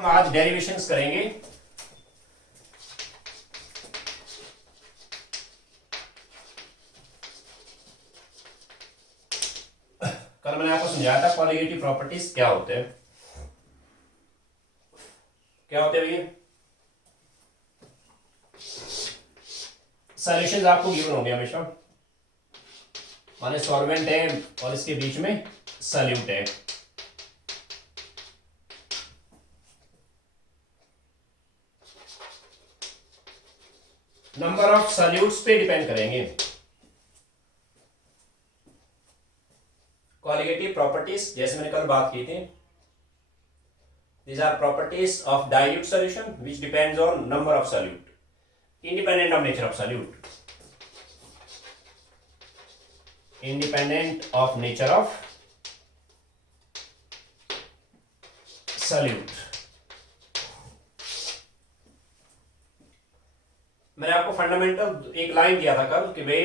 हम आज डेरिवेशंस करेंगे। कल मैंने आपको समझाया था कॉलिगेटिव प्रॉपर्टीज क्या होते हैं। क्या होते हैं भैया? सॉल्यूशंस आपको गिवन होंगे हमेशा, माने सॉल्वेंट है और इसके बीच में सॉल्यूट है। नंबर ऑफ सॉल्यूट्स पे डिपेंड करेंगे। कॉलिगेटिव प्रॉपर्टीज जैसे मैंने कल बात की थी, these are properties of dilute solution which depends on number of solute, independent of nature of solute, independent of nature of solute। मैंने आपको फंडामेंटल एक लाइन दिया था कल कि भाई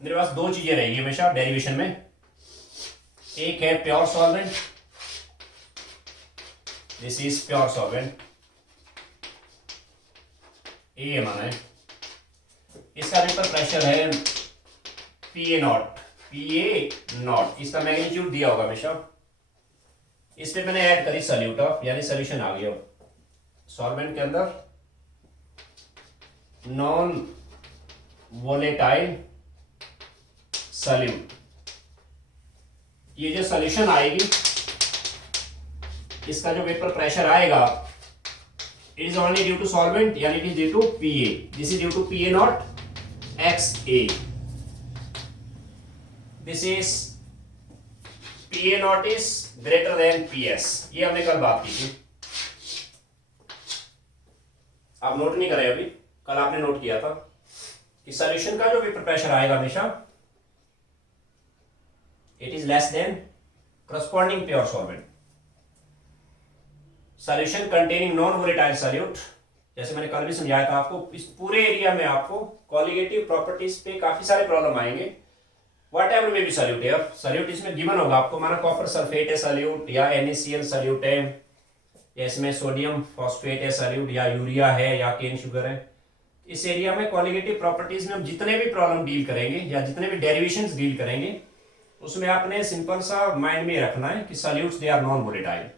मेरे पास दो चीजें रहेगी हमेशा डेरिवेशन में, एक है pure solvent, this is pure solvent, ये माना है। इसका वेपर प्रेशर है पीए नॉट, इसका मैग्नीट्यूड दिया होगा हमेशा। इस पे मैंने ऐड करी सॉल्यूट ऑफ, यानी सॉल्यूशन आ गया सॉल्वेंट के अंदर नॉन वोलेटाइल सॉल्यूट। ये जो सॉल्यूशन आएगी, इसका जो वेपर प्रेशर आएगा, it is only due to solvent, यानी it is due to PA, this is due to PA not X A, this is PA not is greater than PS. ये हमने कल बात की थी, आप नोट नहीं करे अभी, कल आपने नोट किया था कि सॉल्यूशन का जो वेपर प्रेशर आएगा हमेशा it is less than corresponding pure solvent. Solution containing non volatile solute, जैसे मैंने कल भी समझाया था आपको, इस पूरे एरिया में आपको कॉलिगेटिव प्रॉपर्टीज पे काफी सारे प्रॉब्लम आएंगे। वट एवर में भी सॉल्यूट है, सॉल्यूट इसमें गिवन होगा आपको, माना कॉपर सल्फेट है सॉल्यूट, या NaCl सॉल्यूट है, या इसमें सोडियम फॉस्फेट है सॉल्यूट, या यूरिया है, या केन शुगर है। इस एरिया में कॉलिगेटिव प्रॉपर्टीज में हम जितने भी प्रॉब्लम डील करेंगे या जितने भी डेरिवेशंस डील करेंगे, उसमें आपने सिंपल सा माइंड में रखना है कि solutes they are non volatile.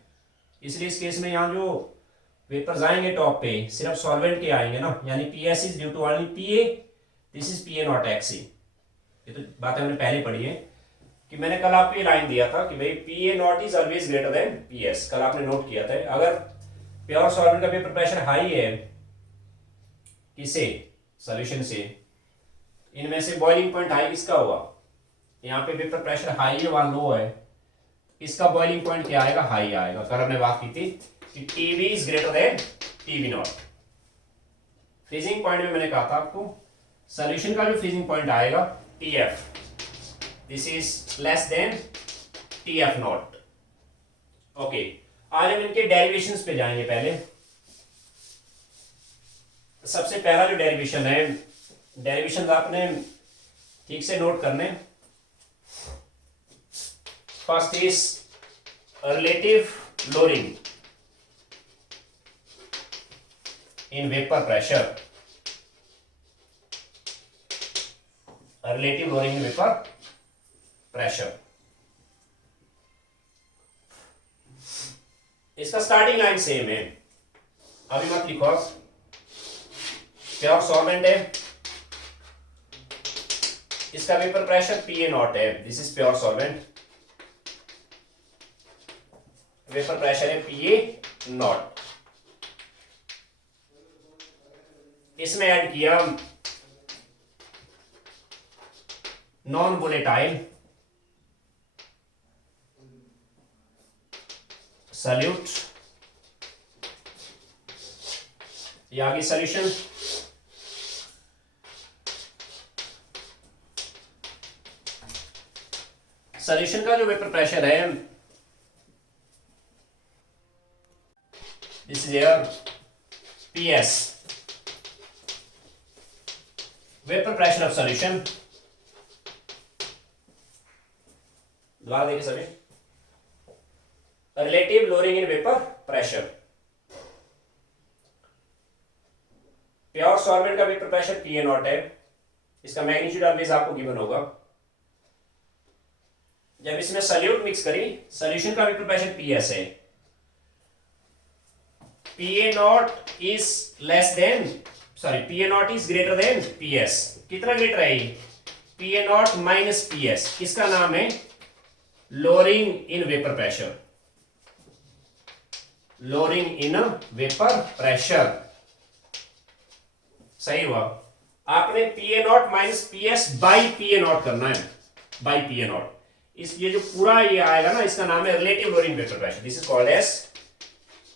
इसलिए इस केस में यहाँ जो वेपर्स आएंगे टॉप पे सिर्फ सॉल्वेंट के आएंगे ना, यानी PS is due to only PA, this is PA not x. ये तो बातें हमने पहले पढ़ी है कि मैंने कल आपको ये लाइन दिया था कि भाई PA not is always greater than PS, कल आपने नोट किया था। अगर प्योर सॉल्वेंट का वेपर प्रेशर हाई है, किसे सॉल्यूशन से, इनमें से बॉइलिंग पॉइंट हाई किसका हुआ, यहाँ पे वेपर प्रेशर हाई है वहां लो है, इसका बॉइलिंग पॉइंट क्या आएगा, हाई आएगा। कल हमने बात की थी कि TV is greater then TV not. Freezing point में मैंने कहा था आपको सॉल्यूशन का जो फ्रीजिंग पॉइंट आएगा TF, this is less than TF not. Okay, आज हम इनके डेरिवेशंस पे जाएंगे। पहले सबसे पहला जो डेरिवेशन है, डेरिवेशन आपने ठीक से नोट करने। First is relative lowering in vapour pressure, relative lowering in vapour pressure. इसका स्टार्टिंग लाइन सेम है, अभी मत लिखो। प्योर सॉल्वेंट है, इसका वेपर प्रेशर पीए नॉट है, this is pure solvent, vapour pressure है पीए नॉट। इसमें ऐड किया नॉन वोलेटाइल सॉल्यूट, ये आगे सॉल्यूशन। सॉल्यूशन का जो वेपर प्रेशर है, this is your PS, vapour pressure of solution. दोबारा देखिए सभी, relative lowering in vapour pressure. Solvent का vapour pressure P A not है, इसका मैग्नीट्यूड ऑलवेज आपको गिवन होगा। जब इसमें सॉल्यूट मिक्स करी, सॉल्यूशन का वेपर प्रेशर पी एस है, P A naught is less than, sorry P A naught is greater then P S. कितना ग्रेटर है ये? P A not minus P S. किसका नाम है? Lowering in vapour pressure, lowering in vapour pressure. सही हुआ। आपने P A not minus P S by P A not करना है, बाई पी ए नॉट। इस ये जो पूरा ये आएगा ना, इसका नाम है relative lowering vapour pressure. This is called as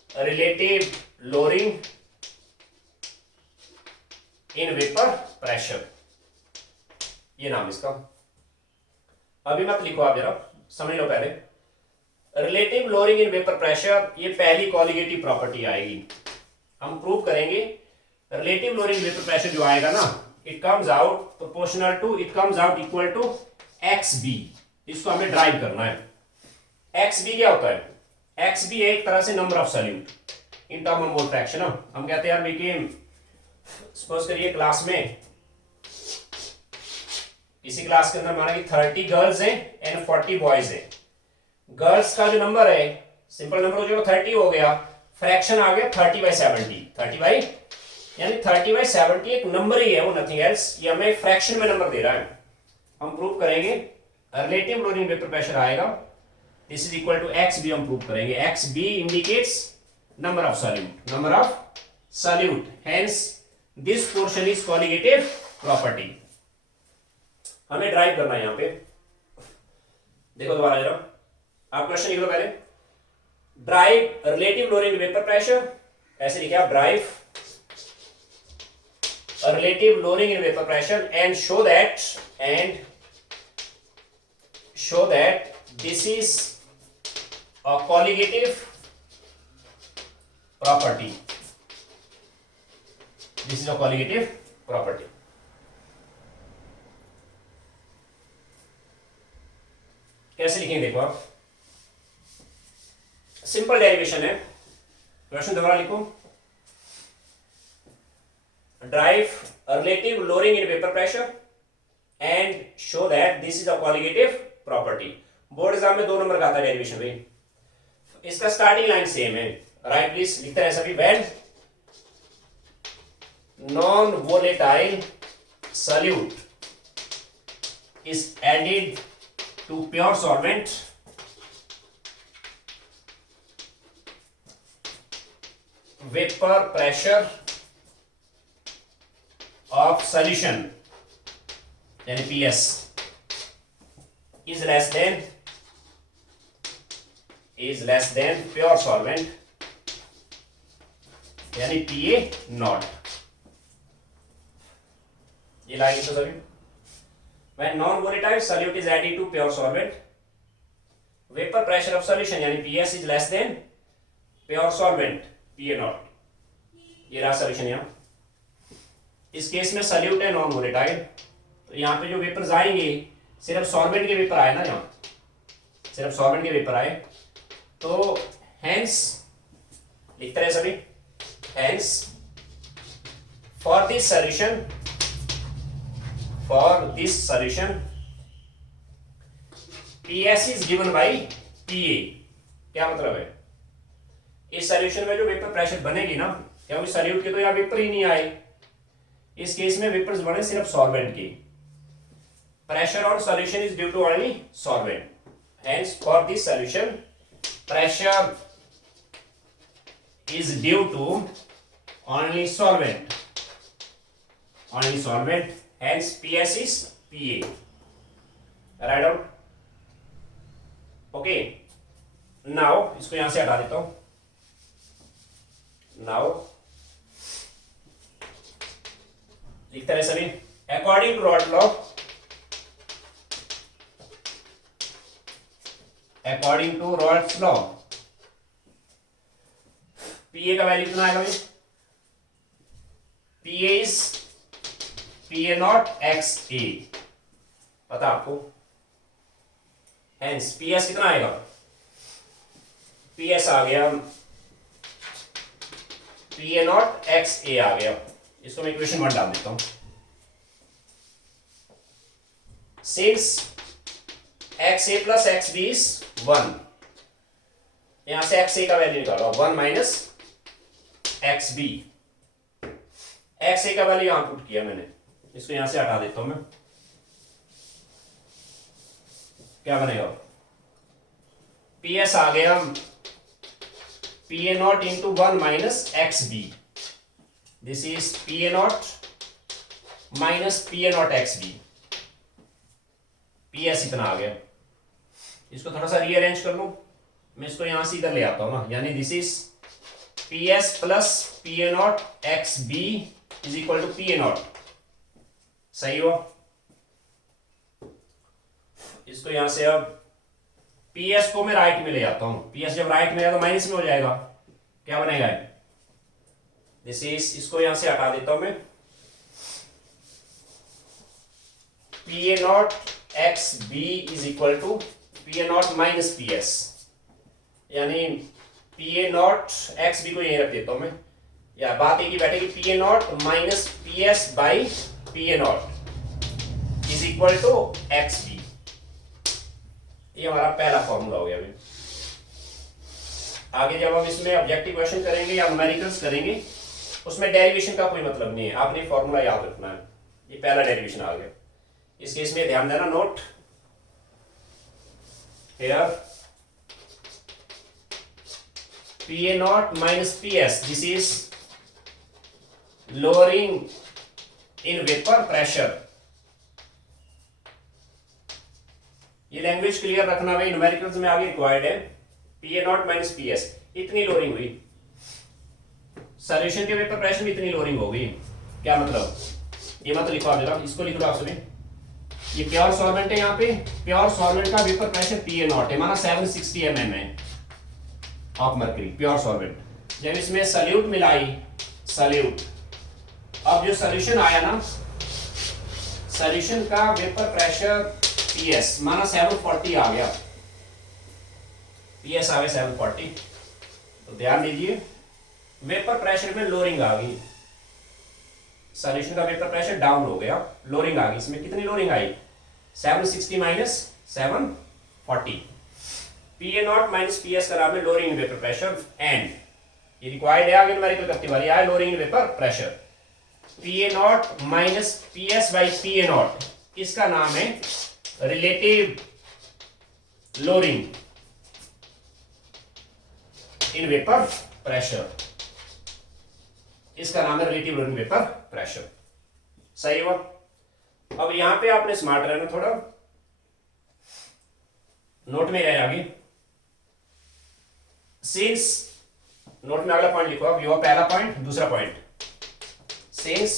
relative lowering in vapour pressure, ये नाम इसका। अभी मत लिखो, आप जरा समझ लो पहले। Relative lowering in vapour pressure, ये पहली कॉलिगेटिव प्रॉपर्टी आएगी। हम प्रूव करेंगे रिलेटिव लोअरिंग वेपर प्रेशर जो आएगा ना, it comes out proportional to, it comes out equal to x b. इसको हमें ड्राइव करना है। एक्स बी क्या होता है? एक्स बी एक तरह से number of solute in term of mole fraction. हम कहते हैं यार देखिए, सपोज करिए क्लास में, इसी क्लास के अंदर माना कि 30 गर्ल्स हैं एंड 40 बॉयज हैं। गर्ल्स का जो नंबर है, सिंपल नंबर हो जाएगा 30 हो गया, फ्रैक्शन आ गया 30/70। 30 बाई यानी 30/70 एक नंबर ही है, वो नथिंग एल्स। ये हमें फ्रैक्शन में नंबर दे रहा है। हम प्रूव करेंगे रिलेटिव लोअरिंग वेपर प्रेशर आएगा, this is equal to x b. हम प्रूव करेंगे x B indicates number of solute, number of solute, hence this portion is colligative property. हमें ड्राइव करना है यहां पे। देखो दोबारा जरा, आप क्वेश्चन लिख लो पहले। Drive relative lowering vapour pressure, ऐसे लिखे आप, drive relative lowering in vapour pressure and show that this is a colligative property, this is a colligative property. कैसे लिखेंगे देखो आप, सिंपल डेरिवेशन है। क्वेश्चन दोबारा लिखो। Derive relative lowering in vapour pressure and show that this is a colligative property. Board exam में 2 नंबर का आता है डेरिवेशन भाई। इसका स्टार्टिंग लाइन सेम है, राइट प्लीज लिखता है सभी। When non volatile solute is added to pure solvent, vapor pressure of solution यानी PS is less than pure solvent यानी PA नॉट। ये लाइन तो सभी। When non-volatile solute is added to pure solvent, vapor pressure of solution यानी PS is less than pure solvent PA naught। ये रहा solution यहाँ। इस केस में solute है नॉन वोलेटाइल, तो यहाँ पे जो वेपर्स आएंगे सिर्फ सॉल्वेंट के वेपर आए ना, यहाँ सिर्फ सॉल्वेंट के वेपर आए, तो hence लिखते रहे सभी, hence for this solution PS is given by PA। क्या मतलब है? इस सॉल्यूशन में जो वेपर प्रेशर बनेगी ना, क्योंकि सॉल्यूट के तो यहाँ वेपर ही नहीं आए, इस केस में वेपर्स बने सिर्फ सॉल्वेंट की। Pressure on solution is due to only solvent, hence for this solution pressure is due to only solvent, hence PS is PA। Write out. Okay, now इसको यहां से हटा देता हूं। नाउ लिखते रहे सभी, according to Raoult's law, PA का वैल्यू कितना आएगा भाई? PA is PA naught XA, पता आपको, हेंस PS कितना आएगा? PS आ गया PA नॉट XA आ गया। इसको मैं इक्वेशन 1 डाल देता हूं। Since x a plus x B is 1, यहां से एक्स ए का वैल्यू निकालो 1 minus x B. X a का वैल्यू यहां पुट किया मैंने, इसको यहां से हटा देता हूं मैं। क्या बनेगा, पी एस आ गया P A naught into 1 minus x b, this is P A not minus P A not x b. P S इतना आ गया। इसको थोड़ा सा रीअरेंज कर लूं मैं, इसको यहां से इधर ले आता हूं ना, यानी this is P S plus P A not x B is equal to P A naught. सही हो। इसको यहां से अब पी एस को मैं राइट में ले जाता हूं, पी एस जब राइट में आएगा तो माइनस में हो जाएगा, क्या बनेगा दिस इज, इसको यहां से हटा देता हूं मैं, P A not x B is equal to P A not minus P S, यानी P A not x B को यहीं रख देता हूं मैं, या बात एक ही बैठेगी, P A not minus P S by P A naught is equal to x b. ये हमारा पहला फॉर्मूला हो गया। अभी आगे जब हम इसमें ऑब्जेक्टिव क्वेश्चन करेंगे या न्यूमेरिकल्स करेंगे, उसमें डेरिवेशन का कोई मतलब नहीं है, आपने फॉर्मूला याद रखना है। ये पहला डेरिवेशन आ गया। इस केस में ध्यान देना, note here P A not minus P S, this is lowering in vapour pressure. ये लैंग्वेज क्लियर रखना भाई, न्यूमेरिकल्स में आगे रिक्वायर्ड है। P A not minus P S, इतनी लोअरिंग हुई, सॉल्यूशन के वेपर प्रेशर में इतनी लोअरिंग हो गई। क्या मतलब, ये मत लिखो आप जरा, इसको लिख लो आप सभी। ये प्योर सॉल्वेंट है, यहाँ पे प्योर सॉल्वेंट का vapour pressure P A not है, माना 760 mm है ऑफ मर्करी, प्योर सॉल्वेंट। जब इसमें सल्यूट मिलाई, सल्यूट, अब जो सॉल्यूशन आया ना, सॉल्यूशन का वेपर प्रेशर पी एस माना 740 आ गया, पी एस आ गया 740। तो ध्यान दीजिए, वेपर प्रेशर में लोअरिंग आ गई, सॉल्यूशन का वेपर प्रेशर डाउन हो गया, लोअरिंग आ गई। इसमें कितनी lowering I, 760 minus 740, P A not minus P S का नाम है lowering in vapour pressure, and ये रिक्वायर्ड है आगे न्यूमेरिकल करते वाली आए lowering in vapour pressure. P A not minus P S by P A not, इसका नाम है relative lowering in vapour pressure, इसका नाम है रिलेटिव लोअरिंग वेपर प्रेशर। सही हुआ। अब यहां पे आपने स्मार्ट रहना थोड़ा, नोट में रहे आगे, सिंस, नोट में अगला पॉइंट लिखो अब, ये पहला पॉइंट, दूसरा point, since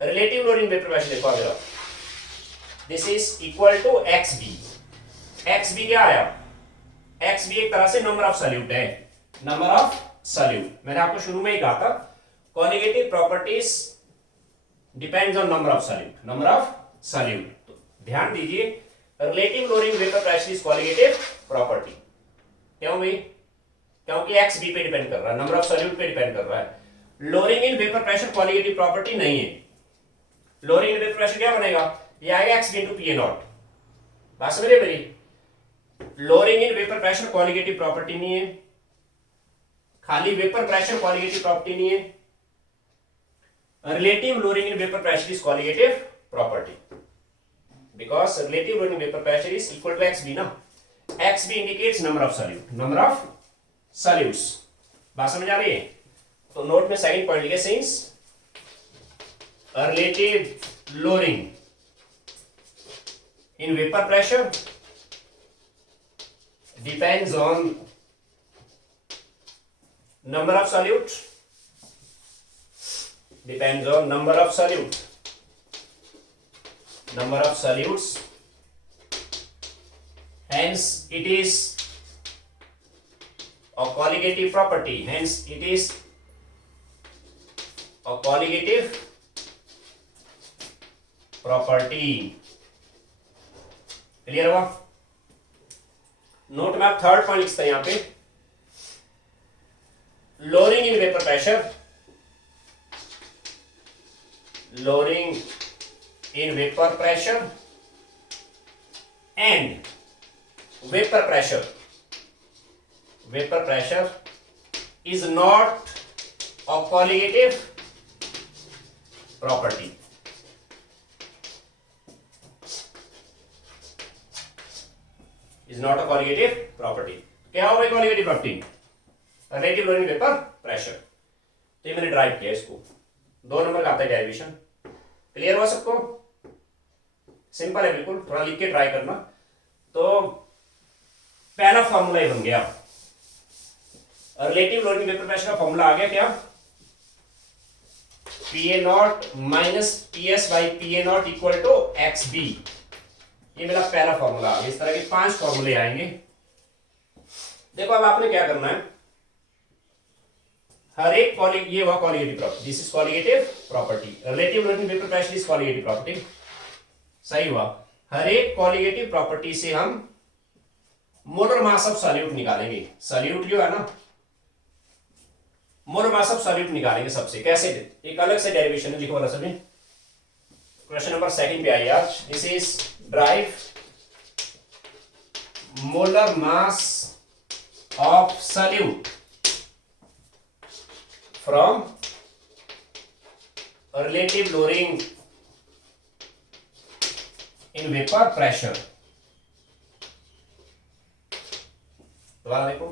relative lowering vapour pressure लिखो आगे, this is equal to x B. X b क्या आया, एक्स बी एक तरह से नंबर ऑफ सॉल्यूट है, नंबर ऑफ सॉल्यूट। मैंने आपको शुरू में ही कहा था, colligative properties depends on number of solute, number of solute. तो ध्यान दीजिए, relative lowering vapour pressure is colligative property. क्यों भाई, क्योंकि एक्स बी पे डिपेंड कर रहा है, नंबर ऑफ सॉल्यूट पे डिपेंड कर रहा है। Lowering in vapour pressure colligative property नहीं है। लोअरिंग इन वेपर प्रेशर क्या बनेगा, ये आएगा X B into P A not. बात समझिए मेरी, lowering in vapour pressure colligative property नहीं है, खाली वेपर प्रेशर कॉलिगेटिव प्रॉपर्टी नहीं है। Relative lowering in vapour pressure is colligative property, because relative lowering vapour pressure is equal to x B ना। X B indicates number of solute, number of solutes. बात समझ आ रही है। तो note में सेकंड पॉइंट लिखे, since relative lowering in vapor pressure depends on number of solute, depends on number of solute, number of solutes, hence it is a colligative property, hence it is a colligative property। Clear हुआ। Note में आप third point लिखते हैं यहां पे, lowering in vapour pressure lowering in vapor pressure and vapor pressure is not a colligative property. Is not a colligative property. क्या होगा colligative property? Relative lowering vapor pressure. तो ये मैंने ड्राइव किया इसको, 2 नंबर का आता है डेरिवेशन। क्लियर हुआ सबको? सिंपल है बिल्कुल, थोड़ा लिख के ट्राई करना। तो पहला फॉर्मूला ये बन गया, रिलेटिव लोडिंग वेपर प्रेशर का फॉर्मूला आ गया क्या? PA0 minus PS by PA0 equal to XB। ये मेरा पहला फॉर्मूला आ गया। इस तरह के 5 फॉर्मूले आएंगे। देखो अब आपने क्या करना है, हर एक ये हुआ colligative property, this is colligative property, relative loading vapour pressure is colligative property. सही हुआ। हर एक कॉलिगेटिव प्रॉपर्टी से हम मोलर मास ऑफ सॉल्यूट निकालेंगे। सॉल्यूट जो है ना, मोलर मास ऑफ सॉल्यूट निकालेंगे सबसे। कैसे? एक अलग से डेरिवेशन है, देखो वाला सभी। क्वेश्चन नंबर 2 पे आइए आज। This is drive molar mass of solute from relative lowering in vapor pressure। दोबारा देखो,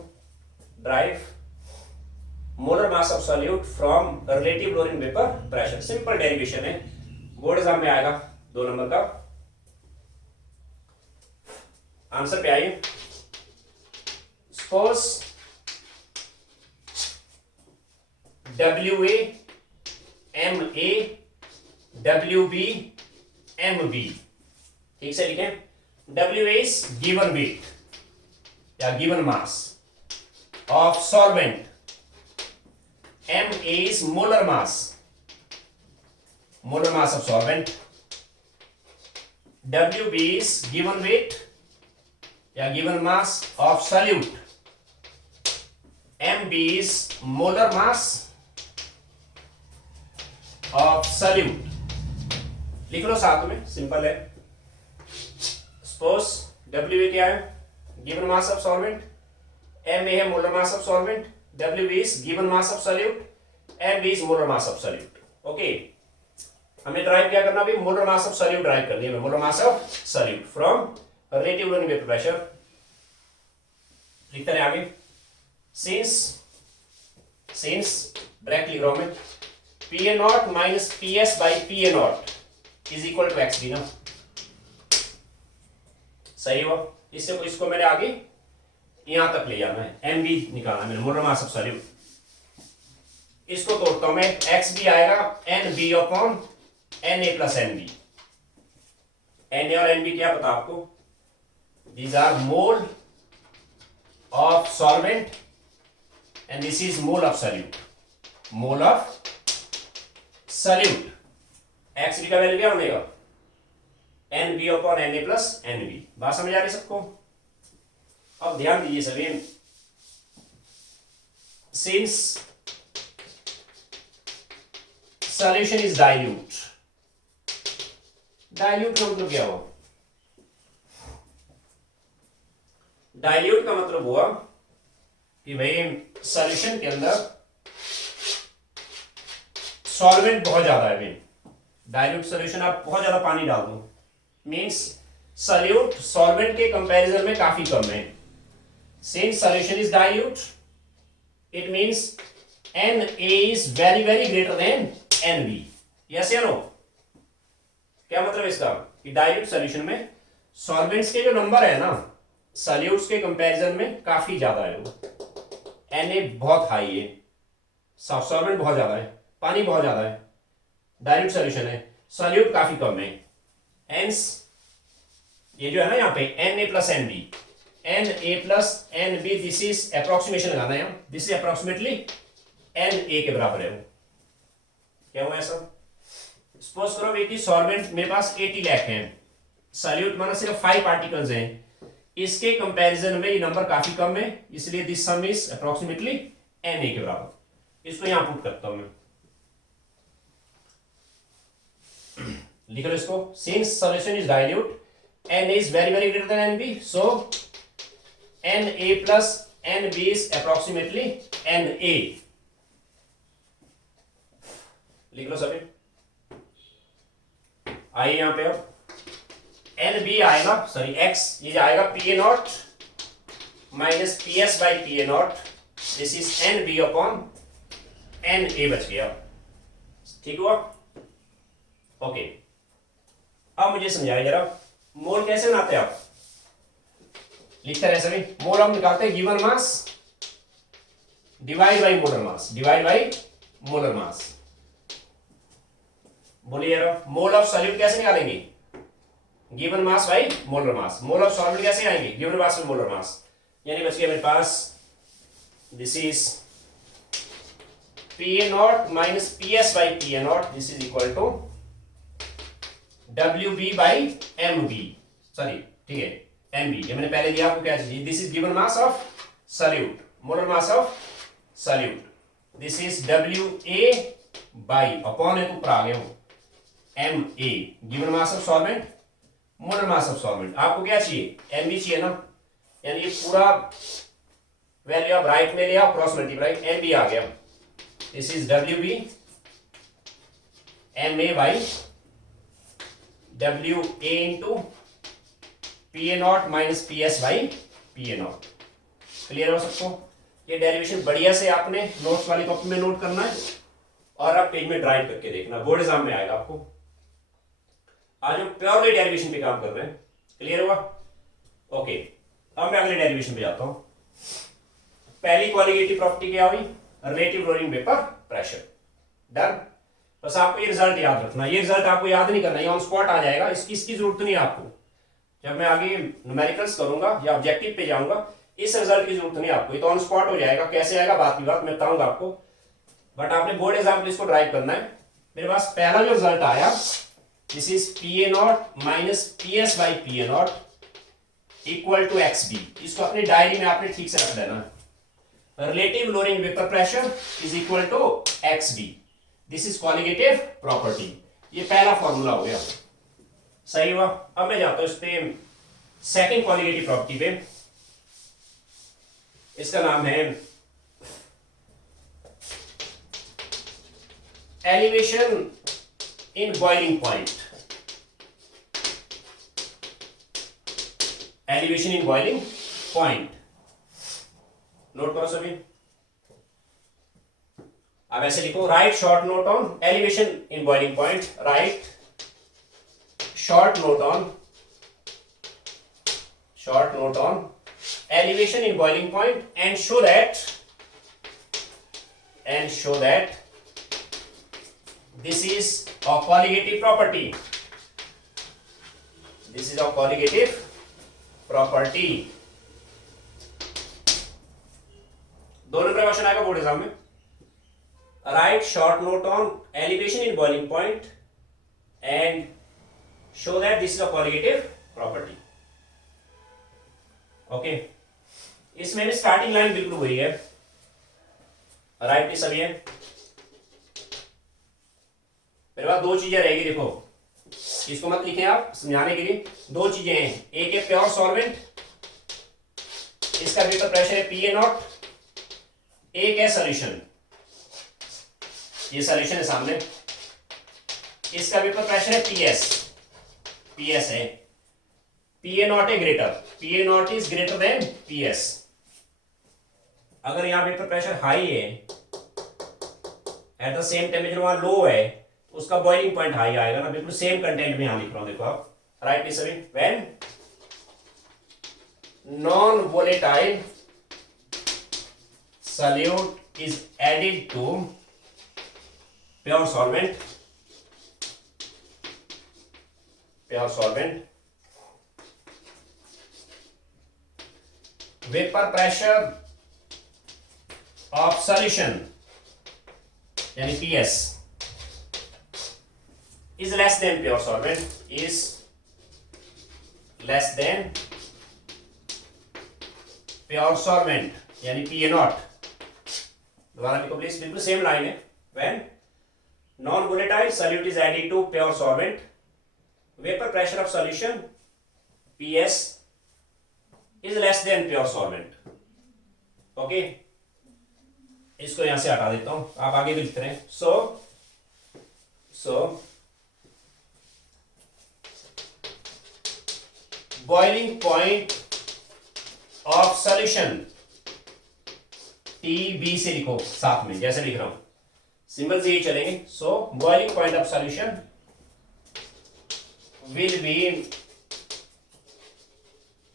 drive molar mass of solute from relative lowering vapour pressure. Simple derivation है, बोर्ड एग्जाम में आएगा 2 नंबर का। आंसर पे आइए। Suppose WA MA WB MB, ठीक से लिखें। WA is given weight या given mass of solvent, MA is molar mass of solvent, WB is given weight या given mass of solute, MB is molar mass of solute. लिख लो साथ में, simple है। सपोज WA क्या है? Given mass of solvent. MA है molar mass of solvent. WB is given mass of solute. MB is molar mass of solute. Okay, हमें drive क्या करना भी? Molar mass of solute drive करनी है, molar mass of solute from relative lowering vapour pressure. लिखते हैं आगे। Since bracket लिख रहा हूं मैं, PA0 minus PS by PA0 is equal to XB ना। सही हो? इसको मैंने आगे यहां तक ले जाना है, MB निकालना है मैंने, मोलर मास ऑफ सॉल्यूट। इसको तोड़ता हूं मैं, XB आएगा NB upon NA plus NB। NA और NB क्या पता आपको? These are mole of solvent and this is mole of solute. Mole of solute. XB का वैल्यू क्या बनेगा? NB upon NA plus NB। बात समझ आ रही सबको? अब ध्यान दीजिए सभी। Since solution is dilute, dilute का मतलब क्या हुआ? डाइल्यूट का मतलब हुआ कि भाई सॉल्यूशन के अंदर सॉल्वेंट बहुत ज्यादा है। डाइल्यूट सॉल्यूशन आप बहुत ज्यादा पानी डाल दो, मींस सॉल्यूट सॉल्वेंट के कंपैरिजन में काफी कम है। Since solution is dilute, it means Na is very very greater than NB। Yes या नो? क्या मतलब इसका? कि डाइल्यूट सॉल्यूशन में सॉल्वेंट्स के जो नंबर है ना, सॉल्यूट्स के कंपैरिजन में काफी ज्यादा है वो। Na बहुत हाई है, सॉल्वेंट बहुत ज्यादा है, पानी बहुत ज्यादा है, डाइल्यूट सॉल्यूशन है, सॉल्यूट काफी कम है। हेंस ये जो है ना यहाँ पे Na plus NB, Na plus NB, this is approximation लगाना है, दिस इज अप्रोक्सीमेटली Na के बराबर है वो। क्या हुआ ऐसा? सपोज करो कि सॉल्वेंट मेरे पास 80 लाख है, सॉल्यूट माना सिर्फ 5 पार्टिकल्स हैं, इसके कंपैरिजन में ये नंबर काफी कम है, इसलिए this some is approximately Na के बराबर। इसको यहां पुट करता हूं मैं। लिख लो इसको, since solution is dilute Na is very greater than Nb, so Na plus Nb is approximately Na. लिख लो सभी, आइए यहां पे अब Nb आएगा, सॉरी x, ये आएगा Pa0 minus PS by Pa0, this is Nb upon Na बच गया। ठीक हुआ? ओके, अब मुझे समझाइए जरा मोल कैसे बनाते हैं आप। लिखते रहे सभी, मोल हम निकालते हैं given mass divide by molar mass, divide by molar mass. बोलिए जरा, मोल ऑफ सॉल्यूट कैसे निकालेंगे? Given mass by molar mass. Mole of solute कैसे आएंगे? Given mass by molar mass. यानी बच गया मेरे पास, this is Pa0 minus PS by Pa0, this is equal to WB by MB, sorry ठीक है MB, ये मैंने पहले दिया आपको क्या चाहिए, this is given mass of solute, molar mass of solute, this is WA by upon एक ऊपर आ गया हूं MA, given mass of solvent, molar mass of solvent. आपको क्या चाहिए? MB चाहिए ना, यानी ये पूरा वैल्यू आप राइट में लिया, क्रॉस मल्टीप्लाई, MB आ गया, this is WB MA by WA into Pa0 minus PS by Pa0। Clear हो सबको? ये डेरिवेशन बढ़िया से आपने नोट्स वाली कॉपी में नोट करना है और आप पेज में ड्राइव करके देखना, बोर्ड एग्जाम में आएगा आपको। आज हम प्योरली डेरिवेशन पे काम कर रहे हैं। क्लियर हुआ? ओके, अब मैं अगले डेरिवेशन पे जाता हूं। पहली क्वालिटेटिव प्रॉपर्टी क्या हुई? Relative lowering vapour pressure. Done. बस आपको ये रिजल्ट याद रखना, ये रिजल्ट आपको याद नहीं करना, ये ऑन स्पॉट आ जाएगा, इसकी जरूरत नहीं है आपको। जब मैं आगे न्यूमेरिकल्स करूंगा या ऑब्जेक्टिव पे जाऊंगा, इस रिजल्ट की जरूरत नहीं आपको, ये तो ऑन स्पॉट हो जाएगा। कैसे आएगा बात की बात मैं बताऊंगा आपको, बट आपने बोर्ड एग्जाम के लिए इसको ड्राइव करना है। मेरे पास पहला जो रिजल्ट आया, this is Pa0 minus PS by Pa0 equal to XB। इसको अपनी डायरी में आपने ठीक से रख देना। Relative lowering vapour pressure is equal to XB, this is colligative property. ये पहला फॉर्मूला हो गया, सही हुआ। अब मैं जाता हूं इस पे सेकंड कॉलिगेटिव प्रॉपर्टी पे, इसका नाम है elevation in boiling point. Elevation in boiling point, note करो सभी। अब ऐसे लिखो, right short note on elevation in boiling point, right short note on elevation in boiling point and show that this is a colligative property. This is a colligative property. दो number question आएगा board exam में। Right short note on elevation in boiling point and show that this is a colligative property. Okay, इसमें भी starting line बिल्कुल वही है, right भी सभी है। मेरे पास दो चीजें रहेगी, देखो इसको मत लिखें आप, समझाने के लिए दो चीजें हैं। एक है प्योर सॉल्वेंट, इसका वेपर प्रेशर है Pa0, एक है सॉल्यूशन, ये सॉल्यूशन है सामने, इसका वेपर प्रेशर है PS है, Pa0 है greater, Pa0 is greater then PS। अगर यहां वेपर प्रेशर हाई है, एट द सेम टेम्परेचर वहां लो है, तो उसका बॉइलिंग पॉइंट हाई आएगा ना, बिल्कुल सेम कंटेंट में यहां लिख रहा हूं, देखो आप, राइट इज सभी। When non volatile solute is added to pure solvent, vapor pressure of solution यानी PS is less than pure solvent, is less than pure solvent यानी Pa0। दोबारा लिखो प्लीज, बिल्कुल सेम लाइन है। When non volatile solute is added to pure solvent vapour pressure of solution PS is less than pure solvent. Okay, इसको यहां से हटा देता हूं, आप आगे भी लिखते रहे। सो boiling point of solution TB से लिखो साथ में, जैसे लिख रहा हूं सिंबल्स यही चलेंगे। सो boiling point of solution will be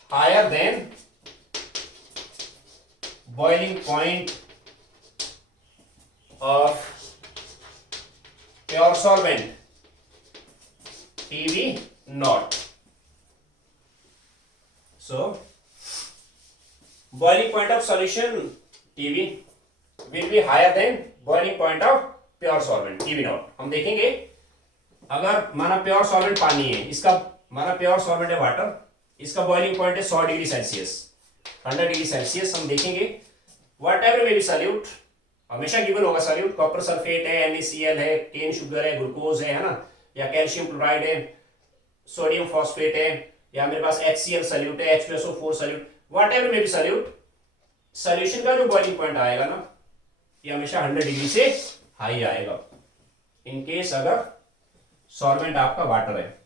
higher than boiling point of pure solvent TB naught. So boiling point of solution TB will be higher than boiling point of pure solvent TB naught. हम देखेंगे अगर माना pure solvent पानी है, इसका माना pure solvent है water, इसका बॉइलिंग पॉइंट है 100 डिग्री सेल्सियस, 100 डिग्री सेल्सियस। हम देखेंगे what ever may be solute, हमेशा गिवन होगा सॉल्यूट, कॉपर सल्फेट है, NaCl है, केन शुगर है, ग्लूकोज है ना, या कैल्शियम क्लोराइड है, सोडियम फॉस्फेट है, या मेरे पास HCl सॉल्यूट है, H2SO4 solute, what ever may be solute, solution का जो बॉइलिंग पॉइंट आएगा ना, ये हमेशा 100 डिग्री से हाई आएगा। इन केस अगर सॉल्वेंट आपका वाटर है,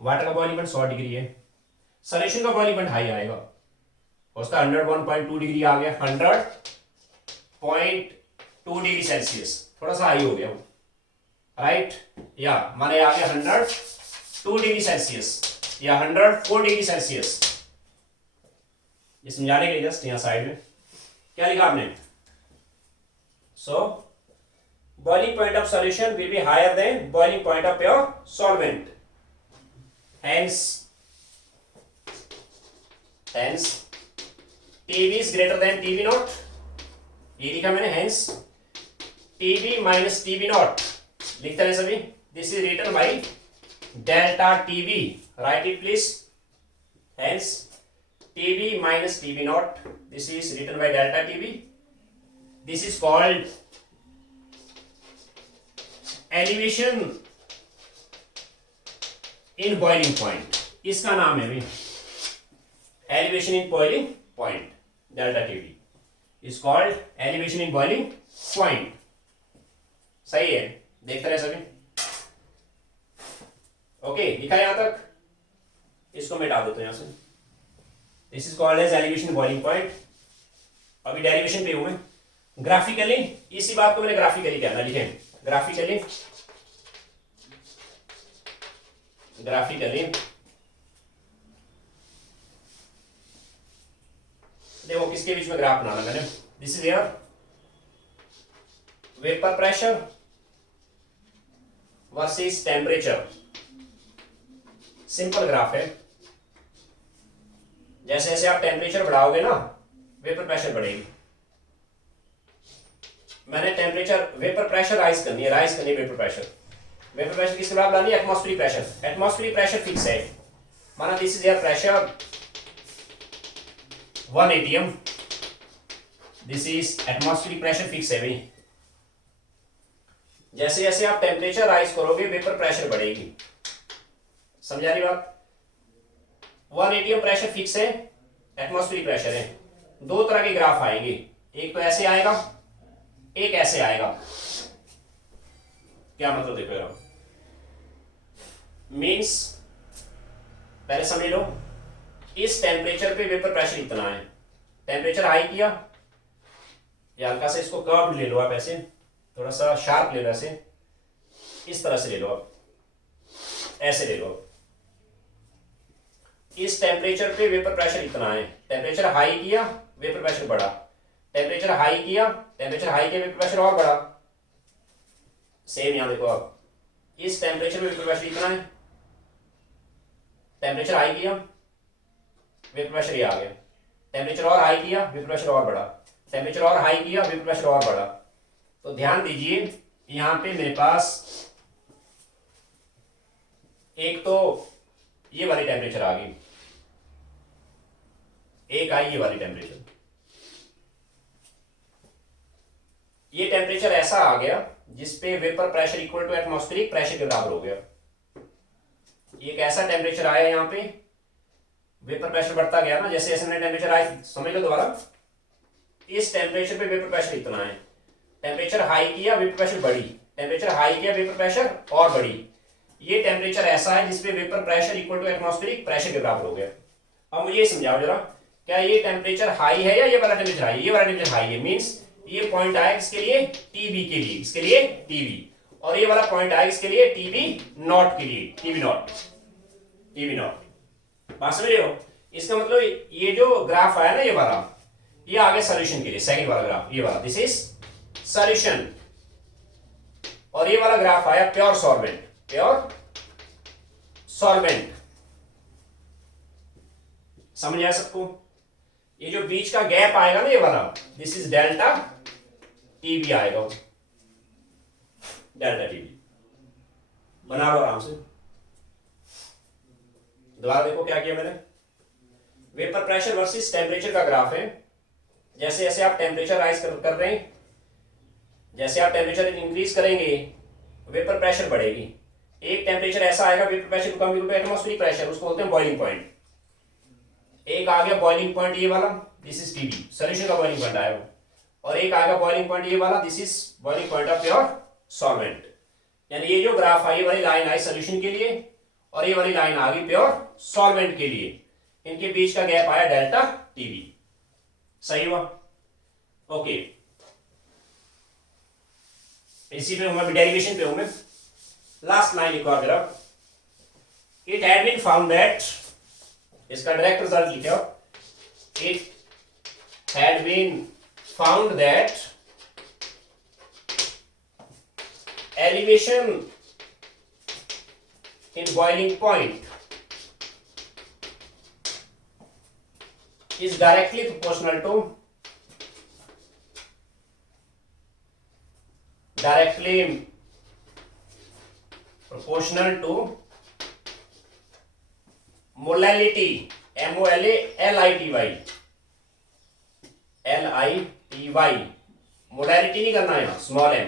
वाटर का बॉइलिंग पॉइंट 100 डिग्री है, सॉल्यूशन का बॉइलिंग पॉइंट हाई आएगा, उसका 101.2 डिग्री आ गया, 100.2 डिग्री सेल्सियस, थोड़ा सा हाई हो गया वो, राइट, या माने आ गया 102 डिग्री सेल्सियस या 104 डिग्री सेल्सियस। ये समझाने के लिए जस्ट यहां साइड में क्या लिखा आपने, सो boiling point of solution will be higher than boiling point of pure solvent. Hence TB is greater than TB naught. ये लिखा मैंने, hence TB minus TB naught लिखते हैं सभी। This is written by delta TB. Write it please. Hence TB minus TB naught. This is written by delta TB. This is called elevation in boiling point, इसका नाम है भी elevation in boiling point, delta TB is called elevation in boiling point. सही है, देखते रहे सभी। Okay, लिखा यहां तक, इसको मिटा देते हैं यहां से। This is called as elevation boiling point. अभी डेरिवेशन पे हूं मैं, ग्राफिकली इसी बात को मैंने ग्राफिकली कहना, लिखे ग्राफिकली देखो किसके बीच में ग्राफ बनाना मैंने, this is here vapour pressure versus temperature, simple graph है। जैसे जैसे आप टेम्परेचर बढ़ाओगे ना, वेपर प्रेशर बढ़ेगी। मैंने टेम्परेचर वेपर प्रेशर राइज करनी है वेपर प्रेशर किसके बराबर लानी है, atmospheric pressure. Atmospheric pressure fix है, माना this is your pressure 1 atm, this is atmospheric pressure fix है भाई। जैसे जैसे आप टेम्परेचर राइज करोगे वेपर प्रेशर बढ़ेगी, समझा रही बात। 1 atm प्रेशर फिक्स है, एटमॉस्फेरिक प्रेशर है। दो तरह के ग्राफ आएंगे, एक तो ऐसे आएगा, एक ऐसे आएगा। क्या मतलब देखो यार, मींस पहले समझ लो, इस टेम्परेचर पे वेपर प्रेशर इतना है, टेम्परेचर हाई किया, या हल्का सा इसको कर्व ले लो आप, ऐसे थोड़ा सा शार्प ले लो, ऐसे इस तरह से ले लो आप, ऐसे ले लो। इस टेम्परेचर पे वेपर प्रेशर इतना है, टेम्परेचर हाई किया, वेपर प्रेशर बढ़ा, टेम्परेचर हाई किया, टेम्परेचर हाई किया, वेपर प्रेशर और बढ़ा। सेम यहां देखो आप, इस टेम्परेचर में वेपर प्रेशर इतना है, टेम्परेचर हाई किया, वेपर प्रेशर ये आ गया, टेम्परेचर और हाई किया, वेपर प्रेशर और बढ़ा, टेम्परेचर और हाई किया, वेपर प्रेशर और बढ़ा। तो ध्यान दीजिए, यहां पे मेरे पास एक तो ये वाली टेम्परेचर आ गई, एक आई ये वाली टेम्परेचर, ये टेम्परेचर ऐसा आ गया जिसपे vapour pressure equal to atmospheric pressure के बराबर हो गया। एक ऐसा टेम्परेचर आया यहाँ पे, वेपर प्रेशर बढ़ता गया ना, जैसे जैसे मैंने टेम्परेचर आया, समझ लो दोबारा, इस टेम्परेचर पे वेपर प्रेशर इतना है, टेम्परेचर हाई किया वेपर प्रेशर बढ़ी, टेम्परेचर हाई किया वेपर प्रेशर और बढ़ी। ये टेम्परेचर ऐसा है जिसपे vapour pressure equal to atmospheric pressure के बराबर हो गया। अब मुझे ये समझाओ जरा, क्या ये टेम्परेचर हाई है या ये वाला टेम्परेचर हाई? ये वाला टेम्परेचर हाई है, मींस ये पॉइंट आया इसके लिए टीबी के लिए, इसके लिए टीबी, और ये वाला पॉइंट आया इसके लिए टीबी नॉट के लिए, टीबी नॉट, टीबी नॉट। बात समझ रहे हो? इसका मतलब ये जो ग्राफ आया ना ये वाला, ये आगे सॉल्यूशन के लिए, सेकंड वाला ग्राफ ये वाला, दिस इज सॉल्यूशन, और ये वाला ग्राफ आया प्योर सॉल्वेंट, प्योर सॉल्वेंट। समझ आया सबको? ये जो बीच का गैप आएगा ना ये वाला, दिस इज डेल्टा टीबी आएगा, डेल्टा टीबी। बना लो आराम से। दोबारा देखो क्या किया मैंने, वेपर प्रेशर वर्सेस टेम्परेचर का ग्राफ है। जैसे जैसे आप टेम्परेचर राइज कर रहे हैं, जैसे आप टेम्परेचर इंक्रीज करेंगे वेपर प्रेशर बढ़ेगी। एक टेम्परेचर ऐसा आएगा vapour pressure to come to atmospheric pressure, उसको बोलते हैं बॉइलिंग पॉइंट। एक आ गया बॉइलिंग पॉइंट ये वाला, दिस इज टीबी, सॉल्यूशन का बॉइलिंग पॉइंट आएगा, और एक आएगा बॉइलिंग पॉइंट ये वाला, this is boiling point of pure solvent. यानी ये जो ग्राफ आई, वाली लाइन आई सॉल्यूशन के लिए, और ये वाली लाइन आ गई प्योर सॉल्वेंट के लिए, इनके बीच का गैप आया डेल्टा टीबी। सही हुआ? ओके, इसी पे हूं, डेरिवेशन पे हूं मैं। लास्ट लाइन एक और graph, it had been found that, इसका डायरेक्ट रिजल्ट लिखे हो, it had been found that elevation in boiling point is directly proportional to molality, MOLALITY, molality नहीं करना है यहाँ, स्मॉल m,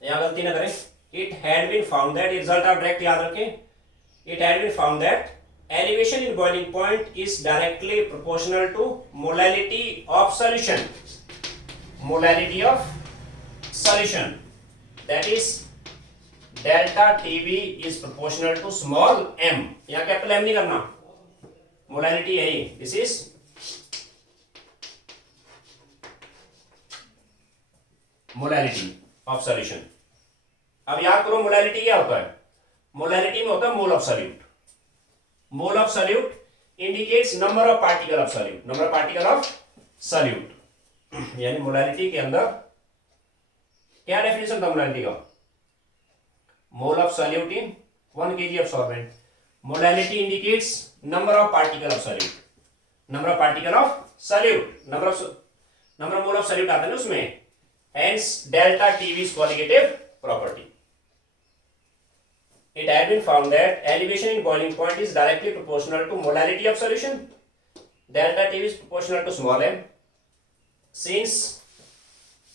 यहाँ गलती ना करें। It had been found that, result आप डायरेक्ट याद रखें, it had been found that elevation in boiling point is directly proportional to molality of solution, molality of solution, that is delta TB is proportional to small m, यहाँ capital m नहीं करना, molality है, this is molality of solution. अब याद करो molality क्या होता है, मोलैलिटी में होता है मोल of solute. Mole of solute indicates number of particle of solute, number of particle of solute. यानी मोलैलिटी के अंदर क्या डेफिनेशन था मोलैलिटी का, मोल of solute in 1 kg of solvent. Molality indicates number of particle of solute, number of particle of solute, number of mole of solute आता है ना उसमें, hence delta TB is colligative property. It had been found that elevation in boiling point is directly proportional to molality of solution. Delta TB is proportional to small m. Since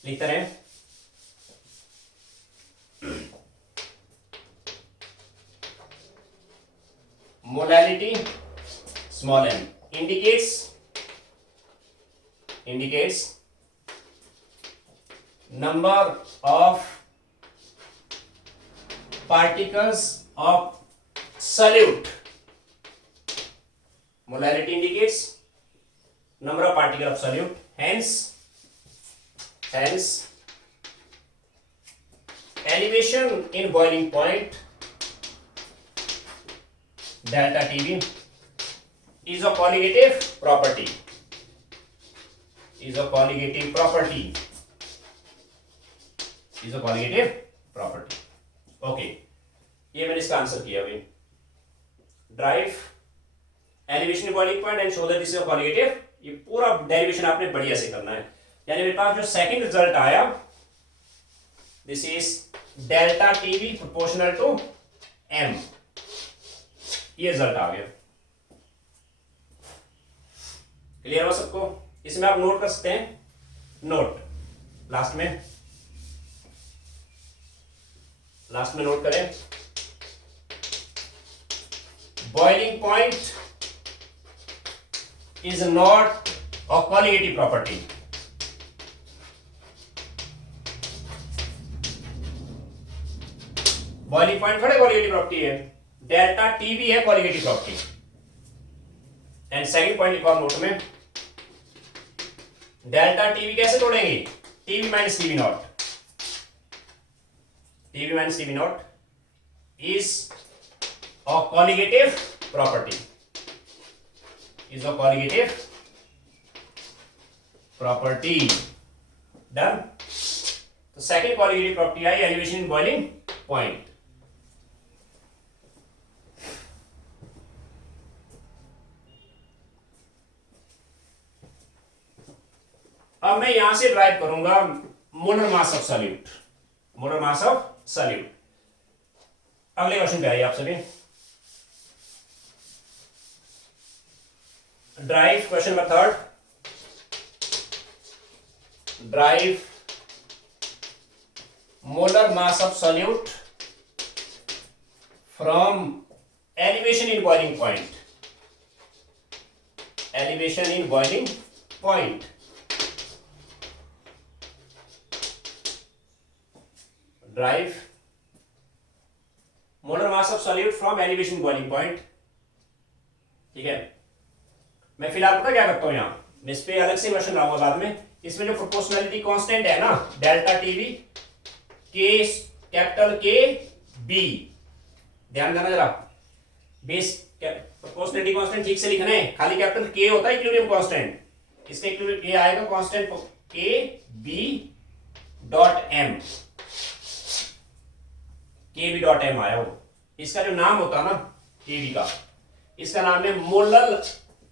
लिखते रहे, molality small m indicates number of particles of solute. Molality indicates number of particles of solute. Hence elevation in boiling point delta TB is a colligative property. Is a colligative property. Is a colligative property. Okay, ये मैंने इसका answer किया अभी। Drive elevation in boiling point and show that this is a colligative। ये पूरा derivation आपने बढ़िया से करना है। यानी मेरे पास जो सेकंड रिजल्ट आया, this is delta TB proportional to m, ये रिजल्ट आ गया। क्लियर हो सबको? इसमें आप नोट कर सकते हैं, नोट लास्ट में नोट करें, boiling point is not a colligative property. Boiling point थोड़े कॉलिगेटिव प्रॉपर्टी है, डेल्टा टी भी है colligative property. And second point लिखो नोट में, डेल्टा टीवी कैसे तोड़ेंगे, TV minus TV not. TV minus TV not is a colligative property, is a colligative property. Done. तो second colligative property I elevation in boiling point. अब मैं यहां से derive करूंगा molar mass of solute, molar mass of solute. अगले question पे आइए आप सभी. Drive question number third. Drive molar mass of solute from elevation in boiling point. Elevation in boiling point. Drive molar mass of solute from elevation in boiling point. ठीक है. मैं फिलहाल पता क्या करता हूं, यहां मैं इस पे अलग से क्वेश्चन लाऊंगा बाद में. इसमें जो प्रोपोर्शनैलिटी कांस्टेंट है ना, डेल्टा टीवी के कैपिटल के बी, ध्यान देना जरा. बेस प्रोपोर्शनैलिटी कांस्टेंट ठीक से लिखना है, खाली कैपिटल के होता है इक्विलिब्रियम कांस्टेंट. इसका इक्विलिब्रियम ये आएगा कांस्टेंट के बी डॉट एम, के बी डॉट एम आया वो. इसका जो नाम होता है ना के बी का, इसका नाम है molal,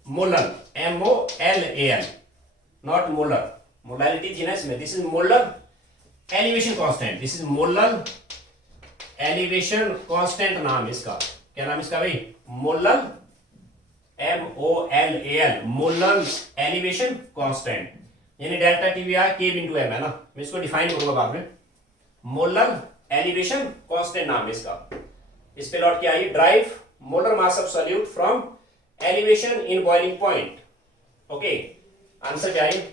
molal MOLAL, not molar. Molality थी ना इसमें. This is molar elevation constant, this is molar elevation constant नाम इसका. क्या नाम इसका भाई, molar MOLAL, molar elevation constant. यानी डेल्टा टीवी आर के इंटू एम है ना. मैं इसको डिफाइन करूंगा बाद में. मोलर एलिवेशन कांस्टेंट नाम है इसका. इस पे लौट के आइए. Drive molar mass of solute from elevation in boiling point. Okay, answer क्या है.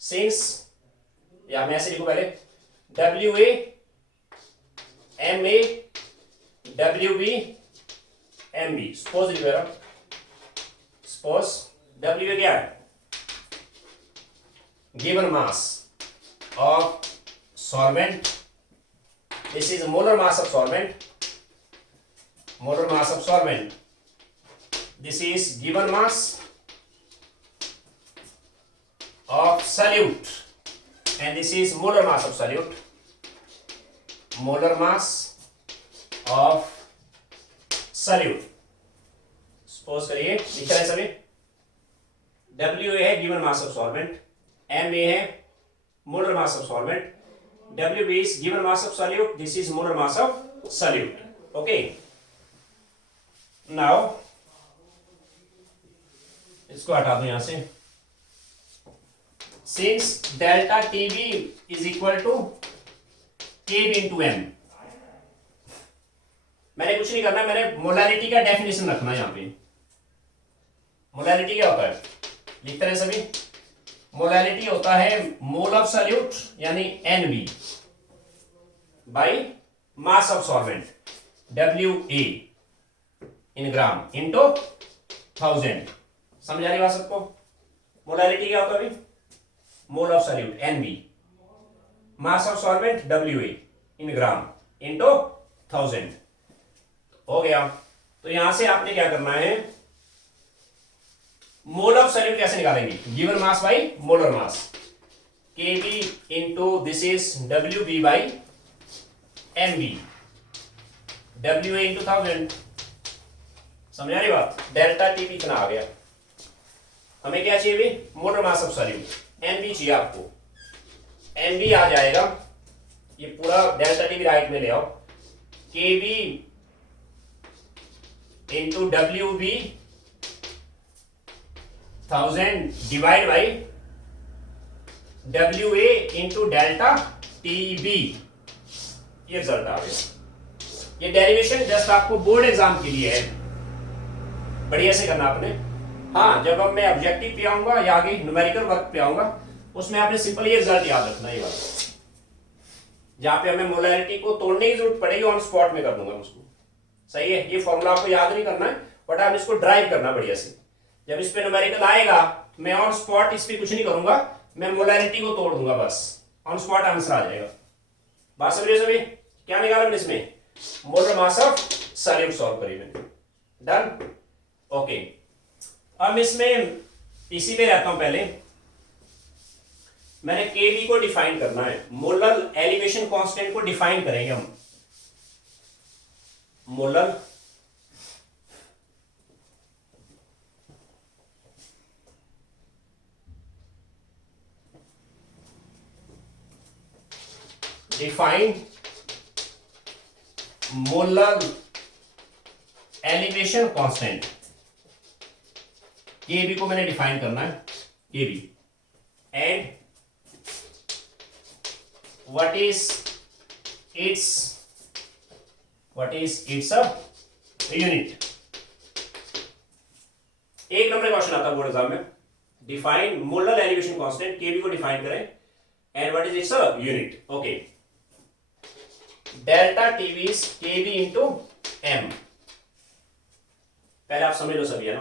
सिंस, या मैं ऐसे लिखूं पहले, WA MA WB MB. Suppose लिखो यार, सपोज WA क्या है, given mass of solvent. This is molar mass of solvent, molar mass of solvent. This is given mass of solute and this is molar mass of solute, molar mass of solute. Suppose करिए, लिख रहे हैं सभी. WA है given mass of solvent, MA है molar mass of solvent, WB is given mass of solute, this is molar mass of solute. Okay, now इसको हटा दो यहां से. Since delta TB is equal to KB into M, मैंने कुछ नहीं करना, मैंने मोलैरिटी का डेफिनेशन रखना है यहां पे. मोलैरिटी क्या होता है, लिखते रहे सभी. मोलैरिटी होता है मोल ऑफ सॉल्यूट यानी NB by mass of solvent WA in gram into 1000. समझ आ रही बात सबको. मोलैरिटी क्या होता है भाई, मोल of solute NB, mass of solvent WA in gram into 1000. हो गया. तो यहां से आपने क्या करना है, मोल ऑफ सॉल्यूट कैसे निकालेंगे, given mass by molar mass, KB into this is WB by MB, WA into 1000. समझ आ रही बात. डेल्टा टीपी इतना आ गया. हमें क्या चाहिए भाई, molar mass of solute NB चाहिए आपको. NB आ जाएगा, ये पूरा डेल्टा टी भी राइट में ले आओ. KB into WB 1000 divide by WA into delta TB. ये रिजल्ट आ गया. ये डेरिवेशन जस्ट आपको बोर्ड एग्जाम के लिए है, बढ़िया से करना आपने। हाँ, जब अब मैं ऑब्जेक्टिव पे आऊंगा या आगे न्यूमेरिकल वर्क पे आऊंगा, उसमें आपने सिंपल ये रिजल्ट याद रखना, ये वाला जहां पे हमें मोलैरिटी को तोड़ने की जरूरत पड़ेगी ऑन स्पॉट में कर दूंगा उसको। सही है, ये फॉर्मूला आपको याद नहीं करना है, बट आप इसको ड्राइव करना बढ़िया से। जब इस पे न्यूमेरिकल आएगा, मैं ऑन स्पॉट इस पे कुछ नहीं करूंगा, मैं मोलैरिटी को तोड़ दूंगा, बस ऑन स्पॉट आंसर आ जाएगा। बात समझ रहे सभी? क्या निकाला मैंने इसमें? Molar mass of solute solve करी मैंने। Done, okay. अब इसमें इसी पे रहता हूं, पहले मैंने केबी को डिफाइन करना है, मोलर एलिवेशन कांस्टेंट को डिफाइन करेंगे हम। Molar define molar elevation constant, KB को मैंने डिफाइन करना है, KB, and what is its unit। एक नंबर क्वेश्चन आता है बोर्ड एग्जाम में, define molar elevation constant, KB को डिफाइन करें, and what is its unit. Okay, delta TV is KB into M. पहले आप समझ लो सभी, है ना,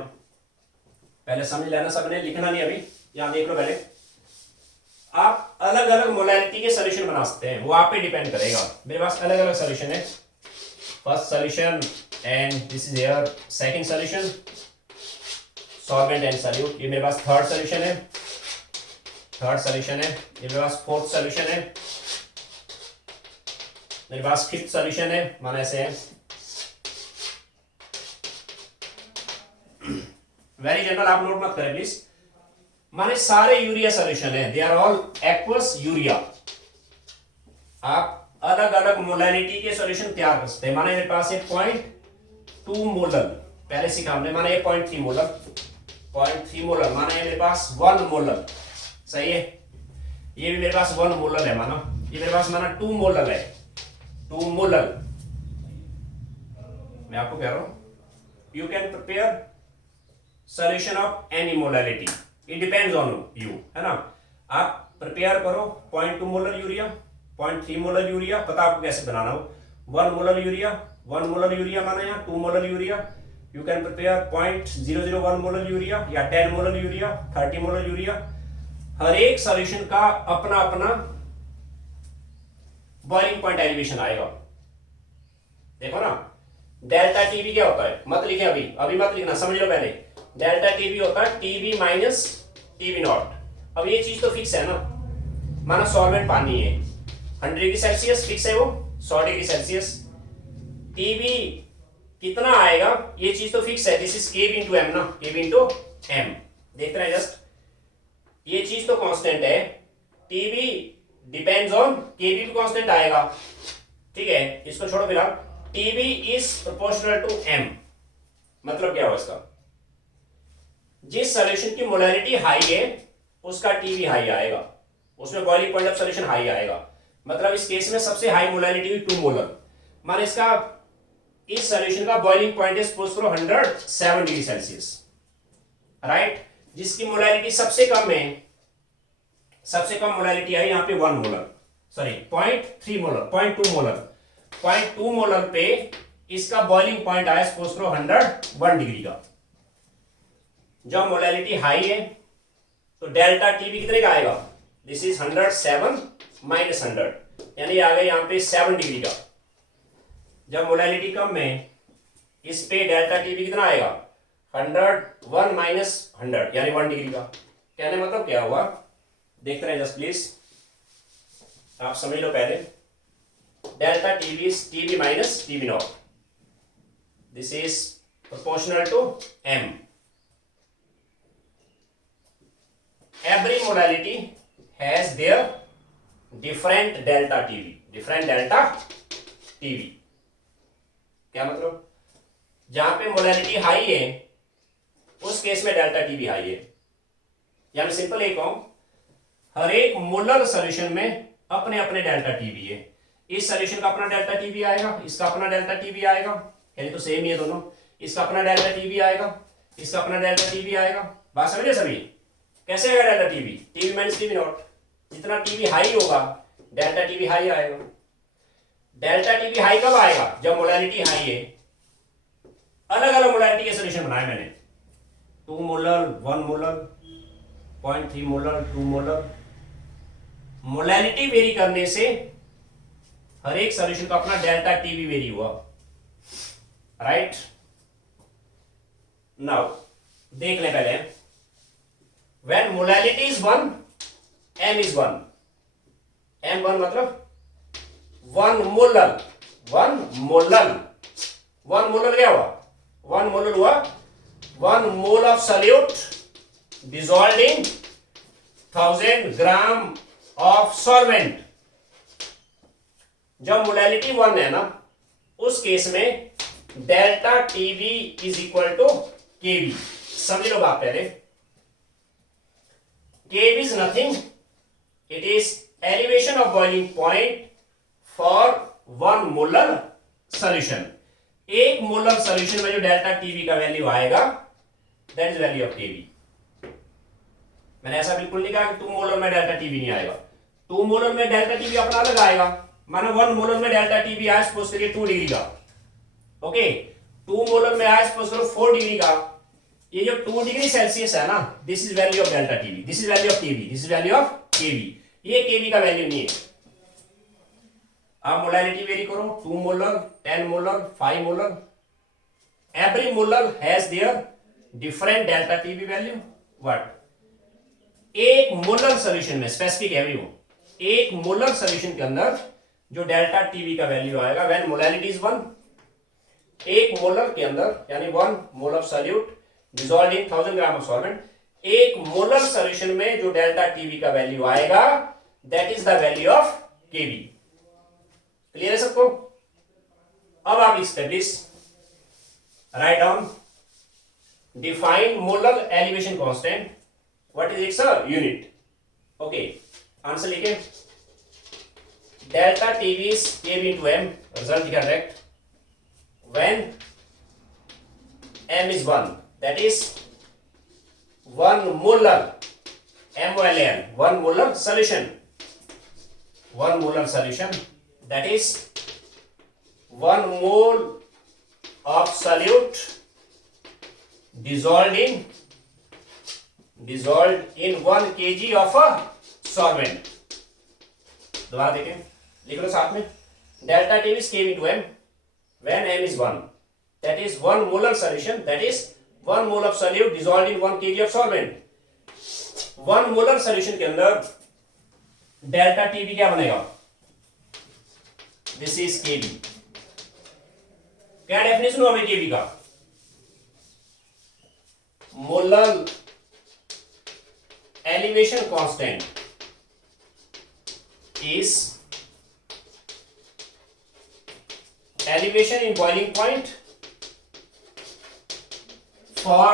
पहले समझ लेना सबने, लिखना नहीं अभी, यहां देख लो पहले। आप अलग अलग मोलैरिटी के सॉल्यूशन बना सकते हैं, वो आप पे डिपेंड करेगा। मेरे पास अलग अलग सॉल्यूशन है, first solution and this is your second solution, solvent and solute. ये मेरे पास थर्ड सॉल्यूशन है, ये मेरे पास फोर्थ सॉल्यूशन है, मेरे पास फिफ्थ सॉल्यूशन है, माना ऐसे है। वेरी जनरल, आप नोट मत करें प्लीज। माने सारे यूरिया सॉल्यूशन है, they are all aqueous urea. आप अलग अलग मोलैरिटी के सॉल्यूशन तैयार कर सकते हैं। माने मेरे पास है 0.2 मोलर, पहले सीखा हमने, माना ये 0.3 मोलर, 0.3 मोलर, माना ये मेरे पास 1 मोलर। सही है, ये भी मेरे पास 1 मोलर है, माना ये मेरे पास माना 2 मोलर है, 2 मोलर। मैं आपको कह रहा हूं, you can prepare solution of any molarity, it depends on you, है ना। आप प्रिपेयर करो 0.2 मोलर यूरिया, 0.3 मोलर यूरिया, पता आपको कैसे बनाना हो, 1 मोलर यूरिया, 1 मोलर यूरिया माना यहाँ 2 molar urea, you can prepare 0.001 molar urea या 10 मोलर यूरिया, 30 मोलर यूरिया। हर एक सॉल्यूशन का अपना अपना बॉइलिंग पॉइंट एलिवेशन आएगा। देखो ना, डेल्टा टीबी क्या होता है, मत लिखे अभी, अभी मत लिखना, समझ लो पहले। डेल्टा टीबी होता है टीबी माइनस टीबी नॉट। अब ये चीज तो फिक्स है ना, माना सॉल्वेंट पानी है, 100 डिग्री सेल्सियस फिक्स है वो, 100 डिग्री सेल्सियस। टीबी कितना आएगा ये चीज तो फिक्स है, this is KB into m ना, केबी इंटू एम। देख रहे हैं जस्ट, ये चीज तो कांस्टेंट है, टीबी डिपेंड्स ऑन केबी भी कांस्टेंट आएगा, ठीक है, इसको छोड़ो फिलहाल। TB is proportional to m, मतलब क्या हुआ इसका, जिस सॉल्यूशन की मोलैरिटी हाई है उसका टीबी हाई आएगा, उसमें boiling point of solution high आएगा। मतलब इस केस में सबसे हाई मोलैरिटी हुई 2 मोलर, माने इसका इस सॉल्यूशन का बॉइलिंग पॉइंट है सपोज करो 107 डिग्री सेल्सियस, राइट। जिसकी मोलैरिटी सबसे कम है, सबसे कम मोलैरिटी आई यहाँ पे 1 molar, sorry 0.3 molar, 0.2 molar, 0.2 molar पे इसका बॉइलिंग पॉइंट आया सपोज करो 101 डिग्री का। जब मोलैरिटी हाई है तो डेल्टा टीबी कितने का आएगा, दिस इज 107 माइनस 100, यानी आ गया यहाँ पे 7 डिग्री का। जब मोलैरिटी कम है इस पे डेल्टा टीबी कितना आएगा, 101 माइनस 100 यानी 1 डिग्री का। कहने मतलब क्या हुआ, देखते रहे जस्ट प्लीज, आप समझ लो पहले। Delta TB is TB minus TB naught, this is proportional to m. Every molality has their different delta TB, different delta TB। क्या मतलब, जहां पे मोलैरिटी हाई है उस केस में डेल्टा टीबी हाई है, या मैं सिंपल एक कहूं, हर एक मोलर सॉल्यूशन में अपने अपने डेल्टा टीबी है। इस सॉल्यूशन का अपना डेल्टा टी भी आएगा, इसका अपना डेल्टा टी भी आएगा, यानी तो सेम ही है दोनों। इसका अपना डेल्टा टी भी आएगा, इसका अपना डेल्टा टी भी आएगा। बात समझे सभी? कैसे आएगा delta T B? T B minus T B naught. जितना टी बी हाई होगा डेल्टा टी बी हाई आएगा। डेल्टा टी बी हाई कब आएगा? जब मोलैलिटी हाई है। अलग अलग मोलैलिटी के सॉल्यूशन बनाए मैंने, 2 molar, 1 molar, 0.3 molar, 2 molar. Molality very करने से हर एक सॉल्यूशन का अपना डेल्टा टी भी वेरी हुआ, राइट? नाउ देख ले पहले, when molality is 1, m is 1, m1 मतलब 1 मोलर, 1 मोलर, 1 मोलर क्या हुआ? 1 मोलर हुआ 1 mole of solute dissolved in 1000 gram of solvent. जब मोलैलिटी 1 है ना, उस केस में delta TB is equal to KB. समझ लो बात पहले। KB is nothing, it is elevation of boiling point for 1 molar solution. 1 molar solution में जो डेल्टा टीबी का वैल्यू आएगा that is value of KB. मैंने ऐसा बिल्कुल नहीं कहा कि 2 मोलर में डेल्टा टीबी नहीं आएगा। 2 मोलर में डेल्टा टीबी अपना अलग आएगा। माना 1 मोलर में डेल्टा टीबी आया सपोज करिए 2 डिग्री का, ओके। 2 मोलर में आया सपोज करो 4 डिग्री का। ये जो 2 डिग्री सेल्सियस है ना, this is value of delta TB, this is value of TB, this is value of KB. ये केबी का वैल्यू नहीं है। आप मोलैलिटी वेरी करो, 2 molar, 10 molar, 5 molar, every molar has their different delta TB value. What? एक molar solution में, specific है वो, एक मोलर सॉल्यूशन के अंदर जो डेल्टा टीबी का वैल्यू आएगा व्हेन मोलैलिटी इज 1, एक मोलर के अंदर यानी 1 mole of solute dissolved in 1000 gram of solvent, एक मोलर सॉल्यूशन में जो डेल्टा टीबी का वैल्यू आएगा that is the value of KB. Clear है सबको? अब आप establish, right down, define molar elevation constant, what is its unit. Okay, answer लिखे, delta TB is KB into M, result correct. When m is 1, that is 1 molar, MOLAN, 1 molar solution, 1 molar solution, that is 1 mole of solute dissolved in 1 kg of a solvent। दोबारा देखें, लिख लो साथ में, delta T is KB to m when m is 1, that is 1 molar solution, that is 1 mole of solute dissolved in 1 kg of solvent। 1 molar solution के अंदर delta TB क्या बनेगा? दिस इज केबी। क्या डेफिनेशन हुआ हमें केबी का? Molar elevation constant is elevation in boiling point for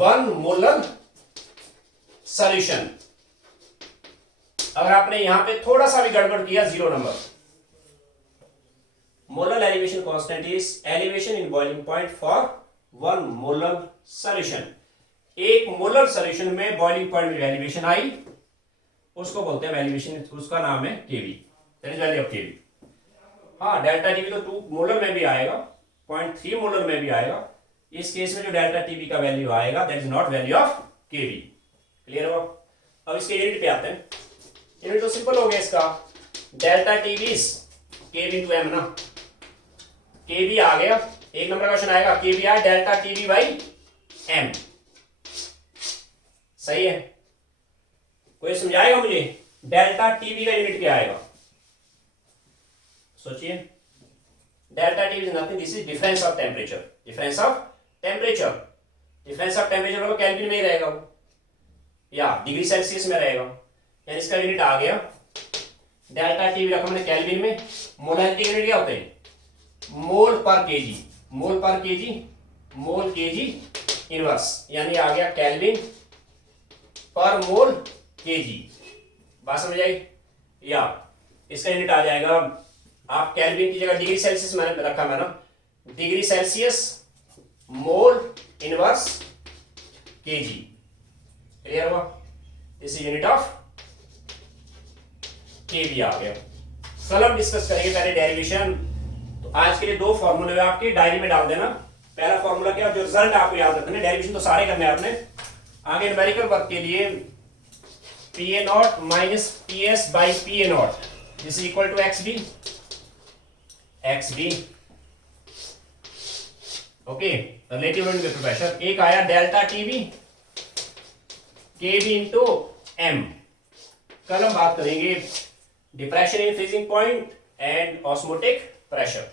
1 molar solution। अगर आपने यहां पे थोड़ा सा भी गड़बड़ किया 0 number. Molar elevation constant is elevation in boiling point for 1 molar solution. एक मोलर सॉल्यूशन में बॉइलिंग पॉइंट में एलिवेशन आई, उसको बोलते हैं एलिवेशन, उसका नाम है केबी, दैट इज वैल्यू ऑफ केबी। हाँ, डेल्टा टीबी तो 2 मोलर में भी आएगा, 0.3 मोलर में भी आएगा। इस केस में जो डेल्टा टीबी का वैल्यू आएगा that is not value of KB. Clear हो? अब इसके यूनिट पे आते हैं। यूनिट तो सिंपल हो गया इसका, delta TB is KB to m ना। केबी आ गया, 1 नंबर का क्वेश्चन आएगा, केबी आया डेल्टा टीबी बाई एम। सही है? कोई समझाएगा मुझे डेल्टा टीबी का यूनिट क्या आएगा? सोचिए, delta TB is nothing, this is difference of temperature. Difference of temperature, difference of temperature मतलब केल्विन में ही रहेगा वो, या डिग्री सेल्सियस में रहेगा। यानी इसका यूनिट आ गया डेल्टा टीबी रखा मैंने केल्विन में। मोलैलिटी यूनिट क्या होते हैं? मोल पर केजी, मोल पर केजी, मोल केजी इनवर्स, यानी आ गया केल्विन पर मोल केजी। बात समझ आई? या इसका यूनिट आ जाएगा, आप केल्विन की जगह डिग्री सेल्सियस मैंने रखा, मैं ना degree Celsius mole inverse KG. Clear हुआ? दिस इज यूनिट ऑफ केवी आ गया। कल हम डिस्कस करेंगे पहले डेरिवेशन। तो आज के लिए दो फॉर्मूले आपके डायरी में डाल देना। पहला फॉर्मूला क्या, जो रिजल्ट आपको याद रखना है, डेरिवेशन तो सारे करने हैं आपने। आगे न्यूमेरिकल वर्क के लिए P A not minus P S by P A naught this is equal to x B, x B. Okay, relative vapour pressure. एक आया delta TB K B into m. कल हम बात करेंगे depression in freezing point and osmotic pressure.